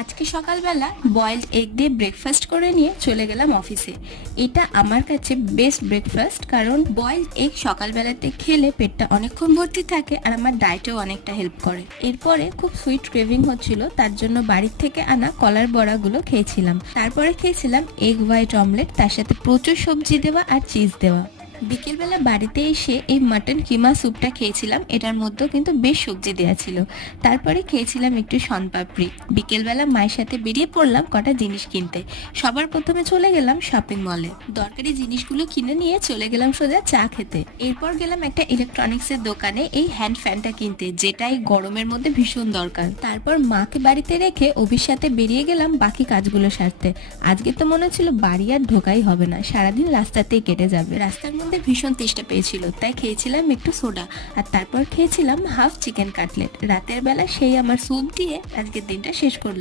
আজকে সকালবেলা boiled egg দিয়ে ব্রেকফাস্ট করে নিয়ে চলে গেলাম অফিসে। এটা আমার কাছে বেস্ট ব্রেকফাস্ট, কারণ বয়েলড এগ সকালবেলাতে খেলে পেটটা অনেকক্ষণ ভর্তি থাকে আর আমার ডায়েটেও অনেকটা হেল্প করে। এরপরে খুব সুইট ক্রেভিং হচ্ছিল, তার জন্য বাড়ির থেকে আনা কলার বড়াগুলো খেয়েছিলাম। তারপরে খেয়েছিলাম এগ হোয়াইট অমলেট, তার সাথে প্রচুর সবজি দেওয়া আর চিজ দেওয়া। বিকেলবেলা বাড়িতে এসে এই মাটন কিমা স্যুপটা খেয়েছিলাম, এটার মধ্যেও কিন্তু বেশ সবজি দেওয়া ছিল। তারপরে খেয়েছিলাম একটু শনপাপড়ি। বিকেলবেলা মায়ের সাথে বেরিয়ে পড়লাম কটা জিনিস কিনতে। সবার প্রথমে চলে গেলাম শপিং মলে, দরকারি জিনিসগুলো কিনে নিয়ে চলে গেলাম সোজা চা খেতে। এরপর গেলাম একটা ইলেকট্রনিক্সের দোকানে এই হ্যান্ড ফ্যানটা কিনতে, যেটা এই গরমের মধ্যে ভীষণ দরকার। তারপর মাকে বাড়িতে রেখে অভির সাথে বেরিয়ে গেলাম বাকি কাজগুলো সারতে। আজকে তো মনে হচ্ছিল বাড়ি আর ঢোকাই হবে না, সারাদিন রাস্তাতেই কেটে যাবে। রাস্তার মধ্যে ভীষণ তেষ্টা পেয়েছিল, তাই খেয়েছিলাম একটু সোডা, আর তারপর খেয়েছিলাম হাফ চিকেন কাটলেট। রাতের বেলা সেই আমার স্যুপ দিয়ে আজকের দিনটা শেষ করলাম।